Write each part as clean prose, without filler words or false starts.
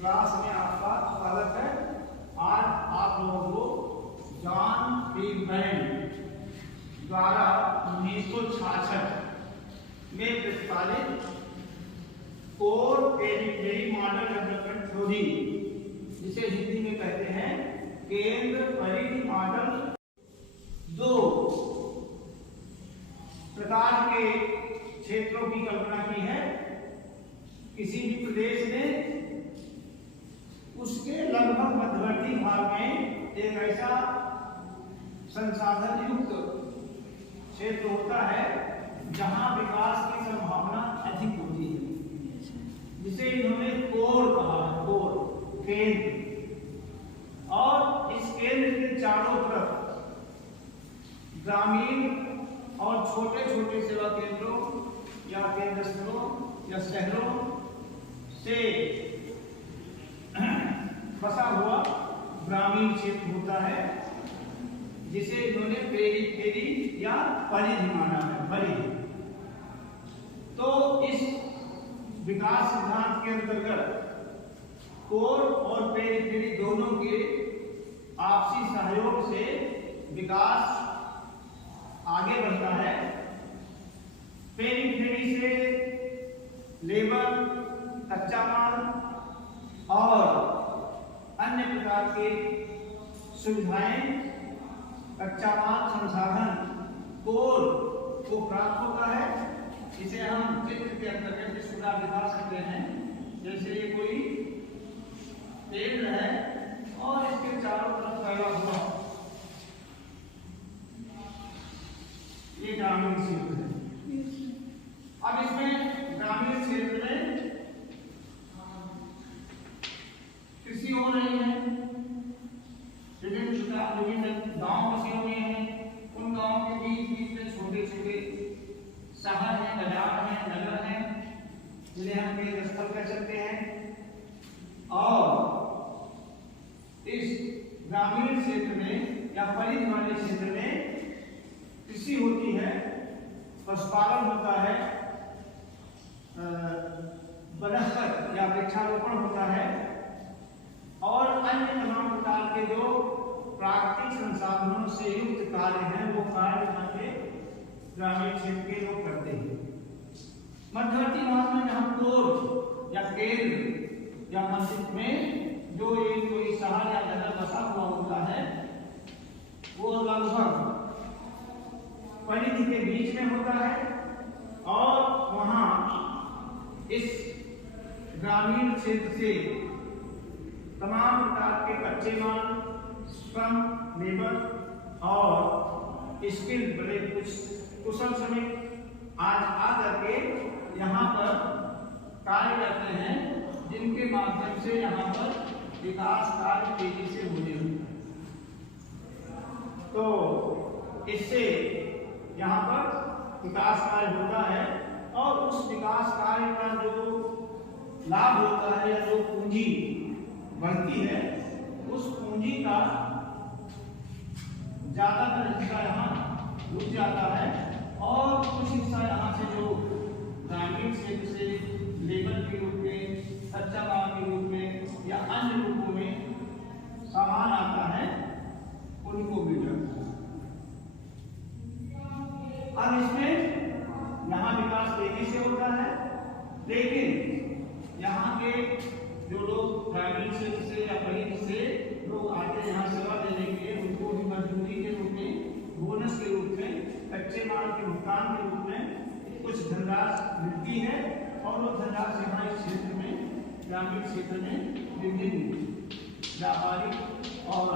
Class में आपका स्वागत है। आज आप लोगों को जॉन फ्रीडमैन द्वारा 1966 में प्रस्तावित core periphery model development theory, जिसे हिंदी में कहते हैं केंद्र परिधि मॉडल, दो प्रकार के क्षेत्रों की कल्पना की है। किसी भी प्रदेश में उसके लगभग मध्यवर्ती भाग में एक ऐसा संसाधन युक्त क्षेत्र होता है जहां विकास की संभावना अधिक होती है, जिसे इन्होंने कोर कहा है, कोर केंद्र। और इस केंद्र के चारों तरफ ग्रामीण और छोटे छोटे सेवा केंद्रों या केंद्र स्थलों या शहरों से बसा हुआ ग्रामीण क्षेत्र होता है, जिसे इन्होंने पेरिफेरी या परिधि माना है, परिधि। तो इस विकास सिद्धांत के अंतर्गत कोर और पेरिफेरी दोनों के आपसी सहयोग से विकास आगे बढ़ता है। पेरिफेरी से लेबर, कच्चा माल और अन्य प्रकार के सुविधाएं, कच्चा माल, संसाधन कोर को प्राप्त होता है। इसे हम चित्र के अंतर्गत इस प्रकार दिखा सकते हैं, जैसे ये कोई पेड़ है और इसके चारों तरफ फैला हुआ ये ग्रामीण क्षेत्र है। अब इसमें ग्रामीण क्षेत्र में कृषि हो रही है, विभिन्न गांव बसे हुए हैं। उन गांव के बीच बीच में छोटे छोटे शहर हैं, बाजार हैं, नगर हैं, जिन्हें हम केंद्र स्थल कह सकते हैं। और इस ग्रामीण क्षेत्र में या परिधि वाले क्षेत्र में कृषि होती है, पशुपालन होता है, वनस्पति या वृक्षारोपण होता है और अन्य तमाम प्रकार के जो प्राकृतिक संसाधनों से युक्त कार्य हैं, वो कार्य यहाँ के ग्रामीण क्षेत्र के लोग करते हैं। मध्यवर्ती भाग में जहाँ कोर या केंद्र या मध्य में जो एक कोई शहर या नगर बसा हुआ होता है, वो लगभग परिधि के बीच में होता है और वहाँ इस ग्रामीण क्षेत्र से तमाम प्रकार के कच्चे माल, श्रम, लेबर और स्किल, बड़े कुछ कुशल श्रमिक आज आकर के यहाँ पर कार्य करते हैं, जिनके माध्यम से यहाँ पर विकास कार्य तेजी से होने लगता है। तो इससे यहाँ पर विकास कार्य होता है और उस विकास कार्य का जो लाभ होता है या जो पूंजी बढ़ती है, उस पूंजी का ज्यादातर हिस्सा यहाँ रुक जाता है और कुछ हिस्सा यहाँ से जो ग्रामीण क्षेत्र से लेबर के रूप में, कच्चा माल के रूप में या अन्य रूपों में सामान आता है, उनको भी जाता है। अब इसमें यहाँ विकास तेजी से होता है, लेकिन यहाँ के जो लोग ग्रामीण क्षेत्र से या परिधि से लोग आते हैं यहाँ सेवा देने के लिए, उनको भी मजदूरी के रूप में, बोनस के रूप में, कच्चे माल के भुगतान के रूप में कुछ धनराशि मिलती है और वो धनराशि यहाँ इस क्षेत्र में, ग्रामीण क्षेत्र में विभिन्न व्यापारिक और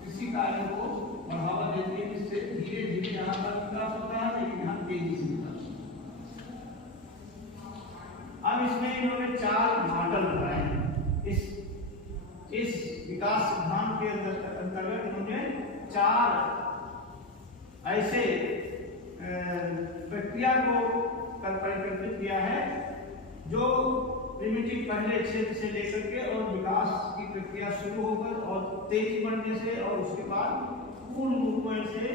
कृषि कार्य को बढ़ावा देते हैं, जिससे धीरे धीरे यहाँ पर विकास होता है, लेकिन यहाँ तेजी से विकास। अब इसमें इन्होंने 4 मॉडल बनाए हैं। इस विकास सिद्धांत के अंतर्गत इन्होंने 4 ऐसे प्रक्रिया को परिकल्पित किया है, जो प्रिमिटिव पहले क्षेत्र से लेकर के और विकास की प्रक्रिया शुरू होकर और तेजी बढ़ने से और उसके बाद पूर्ण रूप से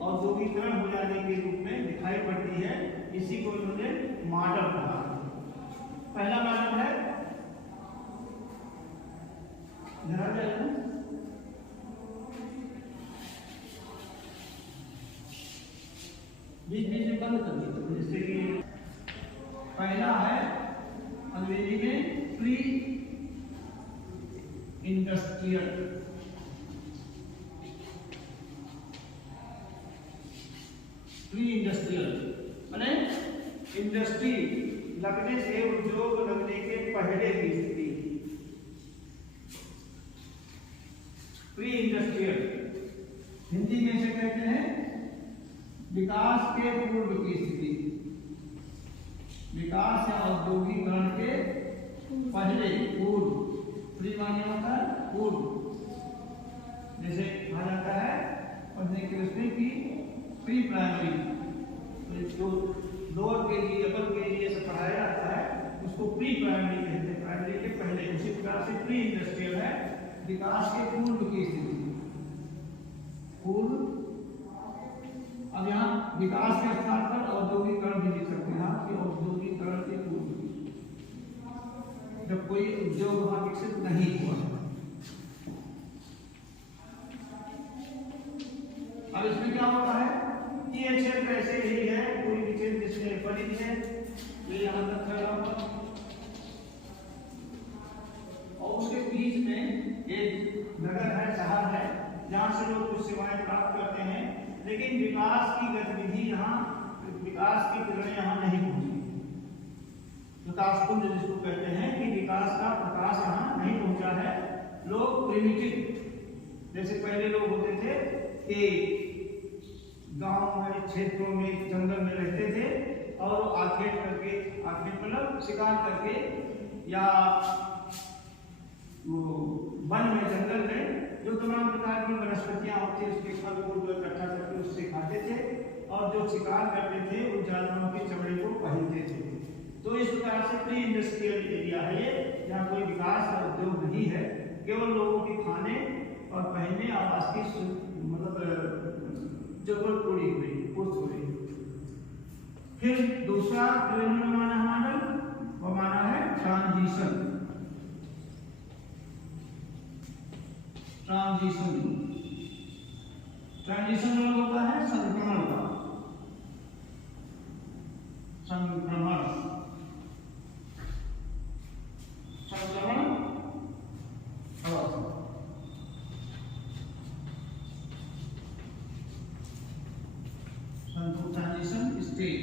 औद्योगिकरण हो जाने के रूप में दिखाई पड़ती है। इसी को इन्होंने मॉडल कहा। पहला मॉडल है पहला है अंग्रेजी में प्री इंडस्ट्रियल, प्री इंडस्ट्रियल माने इंडस्ट्री लगने से, उद्योग लगने के पहले की स्थिति, प्री इंडस्ट्रियल। हिंदी में से कहते हैं विकास के पूर्व की स्थिति, विकास या औद्योगिकरण के पहले, पूर्व। प्री माने होता है पूर्व, जैसे कहा जाता है पढ़ने के उसमें की प्री प्राइमरी, जो लोअर के जी अपर के जी ऐसा पढ़ाया जाता है उसको प्री प्राइमरी कहते हैं, प्राइमरी के पहले। उसी प्रकार से प्री इंडस्ट्रियल है विकास के पूर्व की स्थिति, पूर्व। अब यहाँ विकास के स्थान पर औद्योगिकरण भी लिख सकते हैं कि औद्योगिकरण के पूर्व, जब कोई उद्योग वहां विकसित नहीं हुआ। अब इसमें क्या होता है, ये क्षेत्र ऐसे ही है, कोई भी क्षेत्र जिसमें परिधि है, ये यहाँ तक फैला हुआ और उसके बीच में एक नगर है, शहर है, जहाँ से लोग कुछ सेवाएं प्राप्त करते हैं, लेकिन विकास की गतिविधि यहाँ, विकास की किरणें यहाँ नहीं पहुंची। विकास पुंज जिसको कहते हैं कि विकास का प्रकाश यहाँ नहीं पहुंचा है। लोग प्रिमिटिव, जैसे पहले लोग होते थे कि गांव में, क्षेत्रों में, जंगल में रहते थे और आखेट करके, आखेट मतलब शिकार करके या वो वन में, जंगल में जो तमाम प्रकार की वनस्पतियां होती है उसके फल को जो इकट्ठा करके उससे खाते थे और जो शिकार करते थे उन जानवरों के चमड़े को पहनते थे। तो इस प्रकार से प्री इंडस्ट्रियल एरिया है ये, जहाँ कोई विकास और उद्योग नहीं है, केवल लोगों के खाने और पहनने, आवास की मतलब जरूरत पूरी हुई, पूर्ति हुई। फिर दूसरा जो इन्होंने माना मॉडल, वो माना है ट्रांजिशन। ट्रांजिशन, ट्रांजिशन मतलब होता है संक्रमण का, संक्रमण, संक्रमण ट्रांजिशन स्टेज।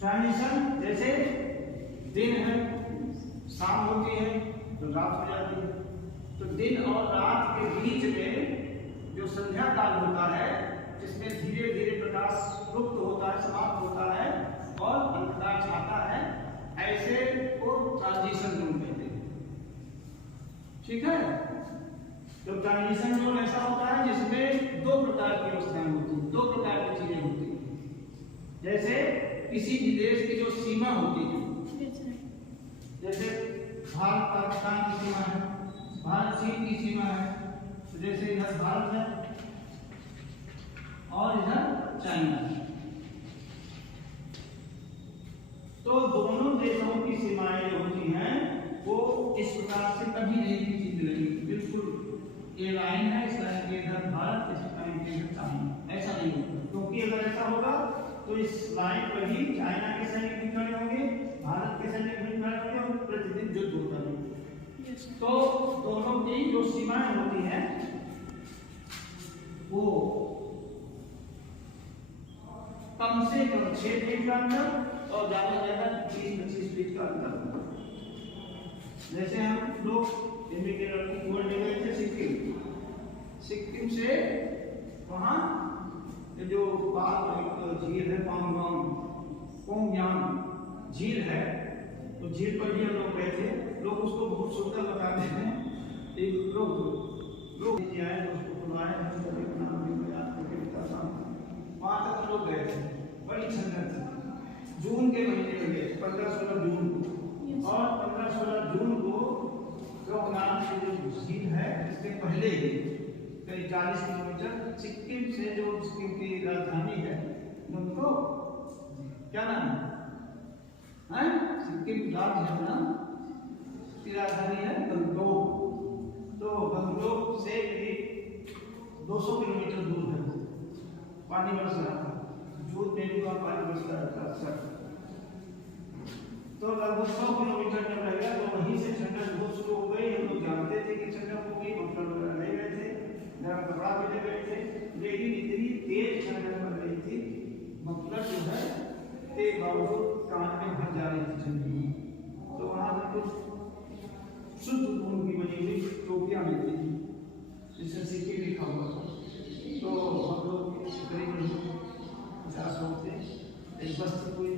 ट्रांजिशन जैसे दिन है, शाम होती है तो रात हो जाती है, तो दिन और रात के बीच में जो संध्या काल होता है, जिसमें धीरे धीरे प्रकाश लुप्त होता है, समाप्त होता है और अंधकार छाता है, ऐसे को ट्रांजिशन जोन कहते हैं। ठीक है, तो ट्रांजिशन जोन ऐसा होता है जिसमें दो प्रकार की अवस्थाएं होती हैं, दो प्रकार की चीजें होती हैं। जैसे किसी भी देश की जो सीमा होती है, जैसे भारत पाकिस्तान की सीमा है, भारत चीन की सीमा है, तो जैसे इधर भारत है और इधर चाइना है, तो दोनों देशों की सीमाएं जो होती हैं वो इस प्रकार से कभी नहीं खींची मिलेगी, बिल्कुल ये लाइन है, इस लाइन के इधर भारत, इस लाइन के इधर चाइना, ऐसा नहीं होगा। क्योंकि अगर ऐसा होगा तो इस लाइन पर ही चाइना के सैनिक भी खड़े होंगे, भारत के सैनिक भी खड़े होंगे और प्रतिदिन युद्ध होता रहेगा। तो दोनों की जो सीमाएं होती हैं वो कम से कम 6 फीट का अंतर और ज्यादा से ज्यादा 20-25 फीट का अंतर। जैसे हम लोग के लड़की घूमने गए थे सिक्किम से वहां जो एक झील है, पोंगयांग झील है, तो झील पर भी हम लोग गए थे। लोग उसको बहुत सुंदर बताते हैं, एक लोग आए उसको बुलाए, वहां तक हम लोग गए थे, बड़ी ठंडक थी, जून के महीने में गए, 15-16 जून को, और 15-16 जून को नाम से जो झील है इसके पहले ही करीब 40 किलोमीटर सिक्किम से, जो सिक्किम की राजधानी है गंगटोक, क्या नाम है, सिक्किम राज्य है ना, की राजधानी है गंगटोक, तो गंगटोक से 200 किलोमीटर दूर है, पानी बरस रहा था। जून में भी वहाँ पानी बरसता रहता अक्सर। तो लगभग 100 किलोमीटर जब रहेगा तो वहीं से ठंडक बहुत शुरू हो गई। हम लोग जानते थे कि ठंडक हो गई, मफलर वगैरह ले गए थे, गर्म कपड़ा भी ले गए थे, लेकिन इतनी तेज ठंडक पड़ रही थी, मफलर जो है के बावजूद कान में भर जा रही थी ठंडी। तो वहाँ पर कुछ शुद्ध ऊन की बनी हुई टोपियाँ मिलती थी जिससे सिक्के लिखा हुआ था। तो हम लोग करीब 50 लोग थे, एक बस्ती कोई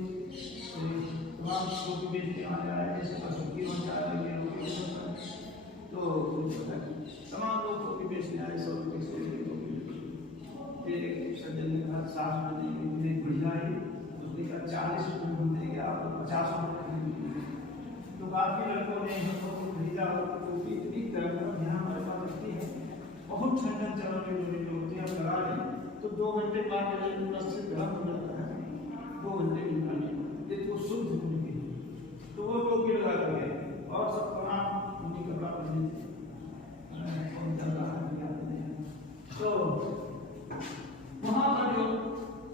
तमाम टोपी बेच के आ रहा है, जैसे पशुपति होता है तो तमाम लोग टोपी बेचने आए, 100 रुपये 100 रुपये टोपी। फिर एक सज्जन ने कहा 60 रुपये में बढ़िया है, उसने कहा 40 रुपये हम देंगे, आपको 50 रुपये। तो काफ़ी लड़कों ने हमको खरीदा और टोपी इतनी गर्म यहाँ हमारे पास रखती है, बहुत ठंडक चल रही होती है, हम लगा लें तो 2 घंटे बाद से गर्म हो जाता है, 2 घंटे में निकालें तो शुद्ध होगी। तो वो टोपी लगा करके और सब तमाम उनकी कपड़ा पहने थे। तो वहाँ पर जो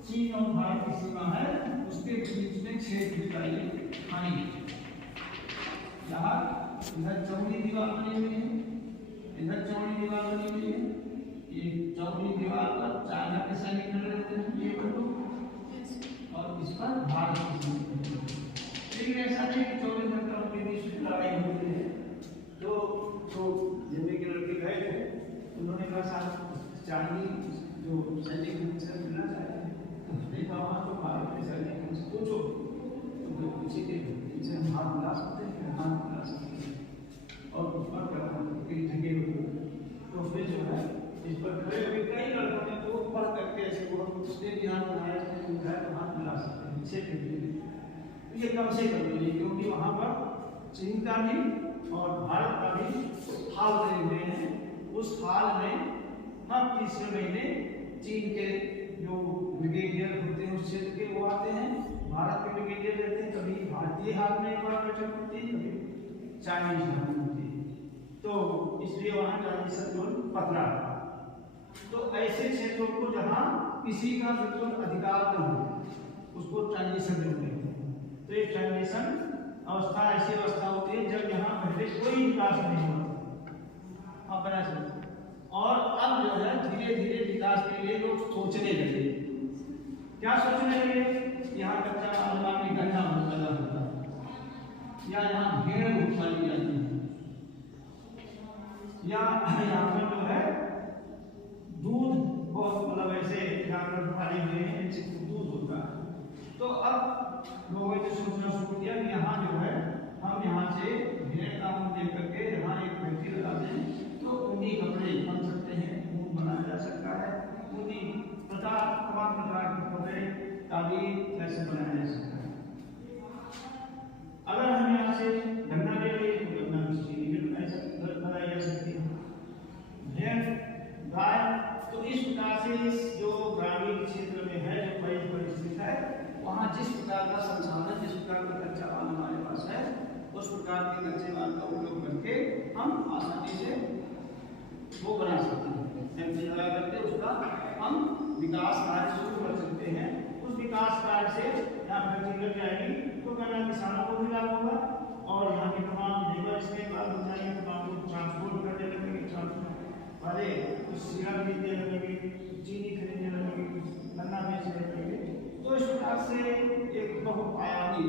चीन और भारत की सीमा है उसके बीच में 6 फीट का ये पानी है। यहाँ इधर चौड़ी दीवार बनी हुई है, इधर चौड़ी दीवार बनी हुई है, ये चौड़ी दीवार पर चाइना के सैनिक खड़े रहते हैं, ये बंदूक, और इस पर भारत की सैनिक। लेकिन ऐसा नहीं कि 24 घंटा उनके बीच लड़ाई होती है। तो जिनमें के लड़के गए थे उन्होंने कहा साहब चाइनीज जो सैनिक हमसे मिलना चाहते हैं, उसने कहा वहाँ तो भारत के सैनिक हमसे पूछो, तो किसी के पीछे हम हाथ मिला सकते हैं, हाथ मिला सकते हैं, और उस पर ढके हुए। तो फिर जो है इस पर खड़े हुए कई लड़कों ने तो पढ़ करके ऐसे बहुत उसने ध्यान बनाया तो हाथ मिला सकते हैं, पीछे ये कम से कम मिली, क्योंकि वहाँ पर चीन का भी और भारत का भी हाल बने हुए हैं। उस हाल में हर तीसरे महीने चीन के जो ब्रिगेडियर होते हैं उस क्षेत्र के वो आते हैं, भारत के ब्रिगेडियर रहते हैं, कभी भारतीय हाल में एक बार बैठक होती है, कभी चाइनीज हाल में होती है। तो इसलिए वहाँ ट्रांजिशन जोन पकड़ा। तो ऐसे क्षेत्रों को जहाँ किसी का बिल्कुल अधिकार न हो उसको ट्रांजिशन जोन कहते हैं। तो ये ट्रांजिशन अवस्था ऐसी अवस्था होती है जब यहाँ पहले कोई विकास नहीं होता, आप बना सकते, और अब जो है धीरे धीरे विकास के लिए लोग सोचने लगे। क्या सोचने लगे? यहाँ कच्चा माल में गन्ना बहुत पैदा होता है, या यहाँ भेड़ बहुत पाली जाती है, या यहाँ पर जो है दूध बहुत मतलब ऐसे जानवर पाले हुए हैं जिनसे दूध होता है। तो अब लोगों ने सोचना शुरू किया कि यहाँ जो है हम यहाँ से भेड़ का ऊन दे करके यहाँ एक फैक्ट्री लगा दें तो ऊनी कपड़े बन सकते हैं, ऊन बनाया जा सकता है, ऊनी तमाम प्रकार के कपड़े कालीन ऐसे बनाया जा सकता है। अगर हम यहाँ से गन्ना ले लें तो गन्ना की चीनी भी बनाई जा सकती है, भेड़ गाय। तो इस प्रकार से इस जो ग्रामीण क्षेत्र में है जो परिस्थिति है वहाँ जिस प्रकार का संसाधन, जिस प्रकार का कच्चा माल हमारे पास है उस प्रकार के कच्चे माल का उपयोग करके हम आसानी से वो बना सकते हैं, लगा करके उसका हम विकास कार्य शुरू कर सकते हैं। उस विकास कार्य से यहाँ फैक्ट्री लग जाएगी तो गन्ना किसानों को भी लाभ होगा और यहाँ के तमाम लेबर इसके बाद हो जाएंगे, तमाम लोग ट्रांसपोर्ट करने लगेंगे, ट्रांसपोर्ट वाले कुछ सीरा खरीदने लगेंगे, चीनी खरीदने लगेंगे, गन्ना बेचने लगेंगे। तो इस प्रकार से एक बहुआयामी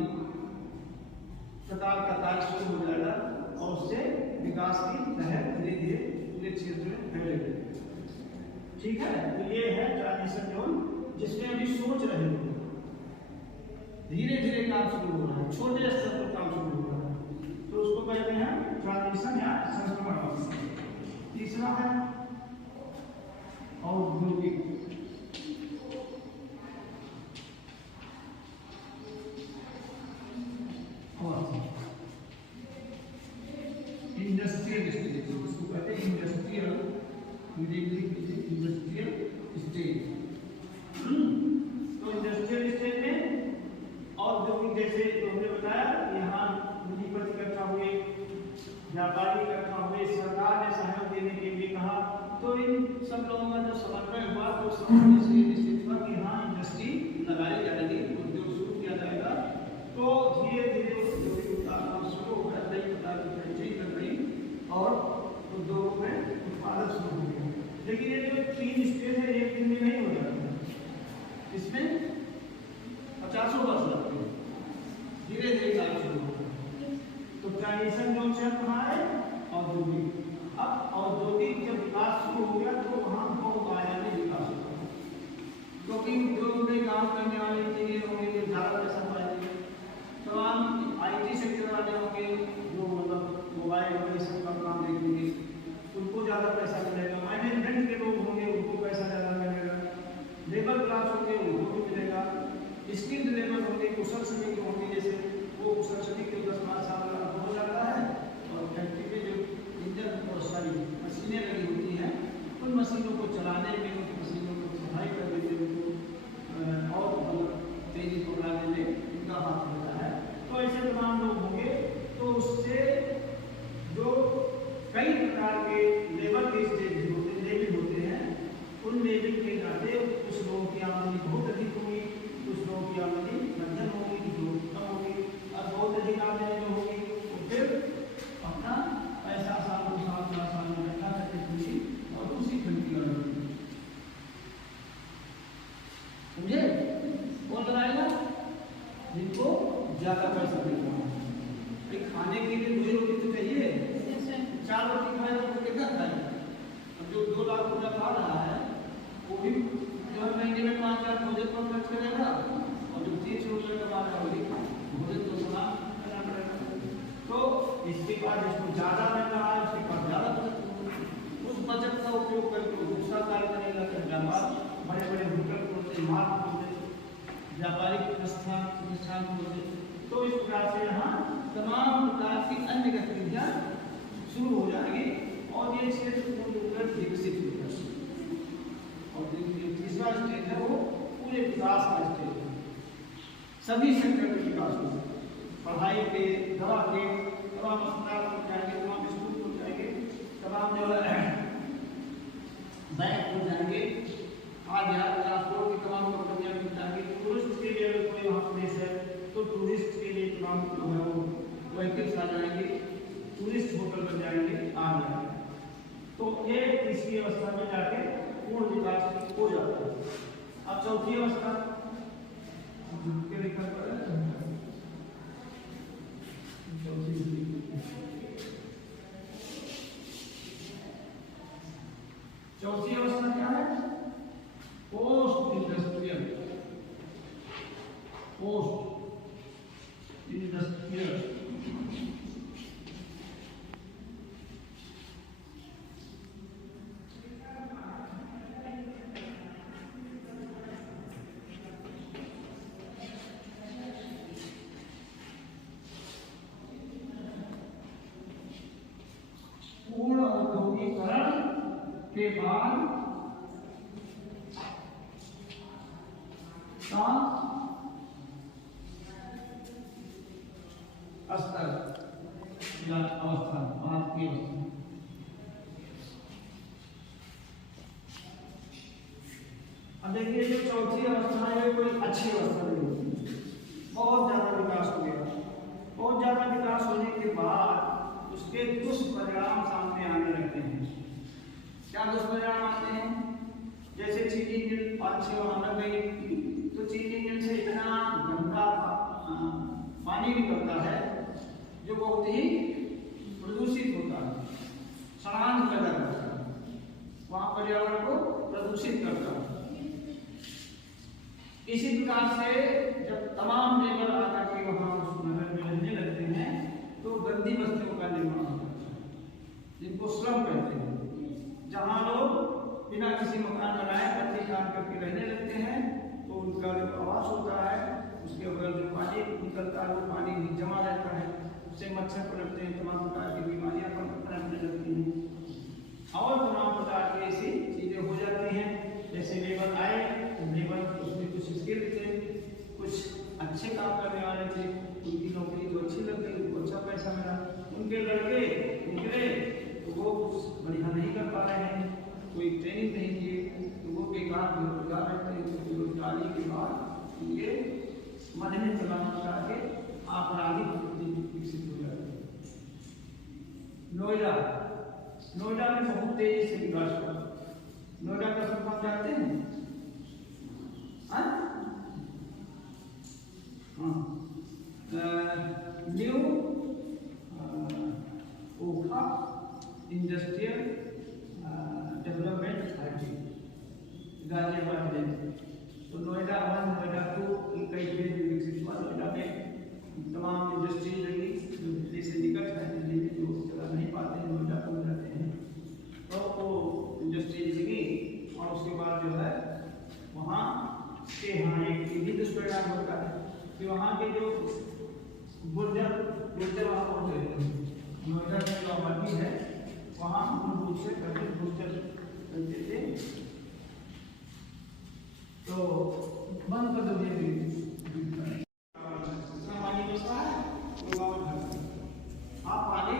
प्रकार का कार्य शुरू हो जाएगा और उससे विकास की लहर धीरे धीरे पूरे क्षेत्र में फैलेगी। ठीक है, तो ये है ट्रांजिशन जोन जिसमें अभी सोच रहे हो, धीरे धीरे काम शुरू हो रहा है, छोटे स्तर पर काम शुरू हो रहा है, तो उसको कहते हैं ट्रांजिशन या संक्रमण। तीसरा है औद्योगिक। इंडस्ट्रियल स्टेज, उसको कहते हैं इंडस्ट्रियल स्टेज। तो इंडस्ट्रियल स्टेज में औद्योगिक, जैसे तुमने बताया यहाँ पूंजीपति इकट्ठा हुए, व्यापारी इकट्ठा हुए, सरकार ने सहयोग देने के लिए कहा, तो इन सब लोगों का जो समन्वय हुआ तो समन्वय से निश्चित हुआ कि यहाँ इंडस्ट्री लगाई धीरे धीरे काम शुरू होगा। तो ट्रांजिशन जोन से कहाँ है? औद्योगिक। अब औद्योगिक जब विकास शुरू हो गया तो वहाँ बहुत आयामी विकास होगा, क्योंकि उद्योग में काम करने वाले इंजीनियर होंगे जो ज़्यादा पैसा पाएंगे, तमाम IT सेक्टर वाले होंगे जो मतलब मोबाइल वगैरह सब का काम देखेंगे, उनको ज़्यादा पैसा मिलेगा। मैनेजमेंट के लोग होंगे उनको पैसा ज़्यादा मिलेगा। लेबर क्लास होंगे उनको भी मिलेगा। स्किल्ड लेबर होंगे, कुशल श्रमिक होंगे, जैसे वो कुशल श्रमिक के 10-5 साल हो जाता है और फैक्ट्री में जो इंजन और सारी मशीनें लगी होती हैं उन मशीनों को चलाने में, उन मशीनों को सफाई करने में, उनको और तेजी को लाने में इनका हाथ होता है। तो ऐसे तमाम लोग होंगे। तो उससे जो कई प्रकार के लेबर के स्टेज होते हैं, उन लेवल के नाते कुछ लोगों की आमदनी बहुत अधिक होगी, कुछ लोगों की आमदनी मध्यम होगी, कुछ लोगों की कम होगी। और बहुत अधिक आमदनी जो होगी वो फिर अपना पैसा साल 2 साल 4 साल में इकट्ठा करके पूरी और उसी फंड की गणना समझे? कौन लगाएगा? जिनको ज्यादा पैसा देगा। भाई खाने के लिए 2 रोटी तो चाहिए, 4 रोटी खाए तो कितना खाए? अब जो 2 लाख रुपया खा रहा है वो भी जो है महीने में 5 लाख भोजन पर खर्च करेगा, और जो 30 रुपये कमा रहा है वही भोजन तो समान करना पड़ेगा। तो इसके बाद जिसको ज़्यादा मिल रहा है उसके पास ज़्यादा बचत होगी, उस बचत का उपयोग करके दूसरा कार्य करेगा। फिर व्यापार, बड़े बड़े होटल खोलते, मार्ग खोलते, व्यापारिक प्रतिष्ठान खोलते। तो इस प्रकार से यहाँ तमाम प्रकार की अन्य गतिविधियाँ शुरू हो जाएंगी और ये क्षेत्र पूर्ण विकसित होगा। और तीसरा स्टेज है वो पूरे विकास का स्टेज है। सभी सेक्टर में विकास होगा, पढ़ाई के, दवा के, तमाम अस्पताल हो जाएंगे, तमाम स्कूल हो जाएंगे, तमाम जो है बैंक हो जाएंगे, आध्यात्मिक ट्रांसपोर्ट की तमाम कंपनियां मिल जाएंगी। टूरिस्ट के लिए अगर कोई वहाँ प्लेस है तो टूरिस्ट के लिए तमाम जो है वो व्हीकल्स आ जाएंगे, टूरिस्ट होटल बन जाएंगे, आ जाएंगे। तो ये तीसरी अवस्था में जाके पूर्ण विकास हो जाता है। अब चौथी अवस्था चौथी अवस्था क्या है? Post industrial. पोस्ट इंडस्ट्रियल पूर्ण औद्योगिकरण के बाद का स्तर या अवस्था, बात की अवस्था। अब देखिए जो चौथी अवस्था है कोई अच्छी अवस्था नहीं होती, बहुत ज्यादा विकास हो गया। बहुत ज्यादा विकास होने के बाद उसके दुष्परिणाम सामने आने लगते हैं। क्या दुष्परिणाम आते हैं? जैसे चीनी मिल 5-6 वहां लग गई तो चीनी मिल से इतना गंदा पानी निकलता है जो बहुत ही प्रदूषित होता है, सड़ान पैदा करता है, वहां पर्यावरण को प्रदूषित करता है। इसी प्रकार से जब तमाम लेबर आकर के वहां उस नगर में रहने लगते हैं तो गंदी बस्तियों का निर्माण होता है, जिनको श्रम कहते हैं, जहां लोग बिना किसी मकान बनाए कच्चे काम करके रहने लगते हैं। तो उनका जो आवास होता है उसके ऊपर जो पानी निकलता है वो पानी भी जमा रहता है, उससे मच्छर पनपते हैं, तमाम प्रकार की बीमारियां पनपने लगती हैं और तमाम प्रकार की ऐसी चीजें हो जाती हैं। जैसे लेबर आए, लेबर उसमें कुछ स्किल थे, कुछ अच्छे काम करने वाले थे, उनकी नौकरी तो अच्छी लग गई, उनको अच्छा पैसा मिला, उनके लड़के निकले तो वो कुछ बढ़िया नहीं कर पा रहे हैं, कोई ट्रेनिंग नहीं किए तो वो बेकार बेरोजगार रहते हैं। तो बेरोजगारी के बाद ये मन में चलाना करके आपराधिक प्रवृत्ति विकसित हो जाती है। नोएडा में बहुत तेजी से विकास हुआ। नोएडा का सब आप जानते हैं? हाँ, न्यू ओखा इंडस्ट्रियल डेवलपमेंट अथॉरिटी गाजियाबाद में। तो नोएडा 1 नोएडा 2 कई फेज विकसित हुआ। नोएडा में तमाम इंडस्ट्रीज लगी जो दिल्ली से निकट है, दिल्ली में जो चला नहीं पाते हैं नोएडा को जाते हैं, तो वो इंडस्ट्रीज लगी। और उसके बाद जो है वहाँ के एक भी दुष्परिणाम होता है कि वहाँ के जो गुर्जर वहाँ पहुँचे नोएडा में जो आबादी है वहाँ मूल रूप से पहले गुर्जर रहते थे, तो बंद कर दो ये पानी बसता है आप पानी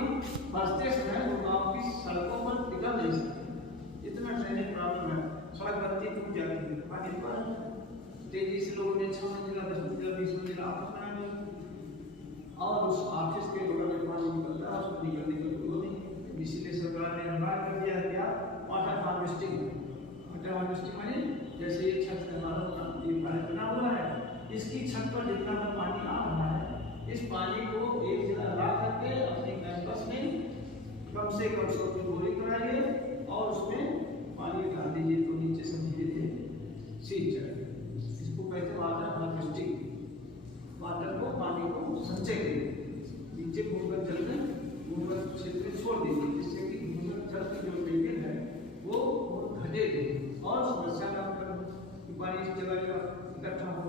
बरसते समय गाँव की सड़कों पर निकल नहीं सकते, इतना ड्रेनेज प्रॉब्लम है। सड़क बत्ती टूट जाती है, पानी पर तेजी से लोगों ने 6 मंजिला 10 मंजिला 20 मंजिला ऑफिस बना लिए और उस ऑफिस के बगल में पानी निकलता है, उसको निकलने का कोई नहीं। इसीलिए सरकार ने अनिवार्य कर दिया क्या वाटर हार्वेस्टिंग। वाटर हार्वेस्टिंग माने जैसे ये छत हमारा बना हुआ है, इसकी छत पर जितना पानी आ रहा है इस पानी को एक जगह ला करके अपने कैंपस में कम से कम 100 की बोरिंग कराइए और उसमें पानी डाल दीजिए, तो नीचे से धीरे धीरे सींच जाए। इसको कहते हैं वाटर हार्वेस्टिंग। वाटर को पानी को संचय करिए, नीचे भूगर्भ जल में भूगर्भ क्षेत्र में छोड़ दीजिए, जिससे कि भूगर्भ जल की जो लेवल है वो घटेगी और समस्या का पानी इस जगह इकट्ठा हो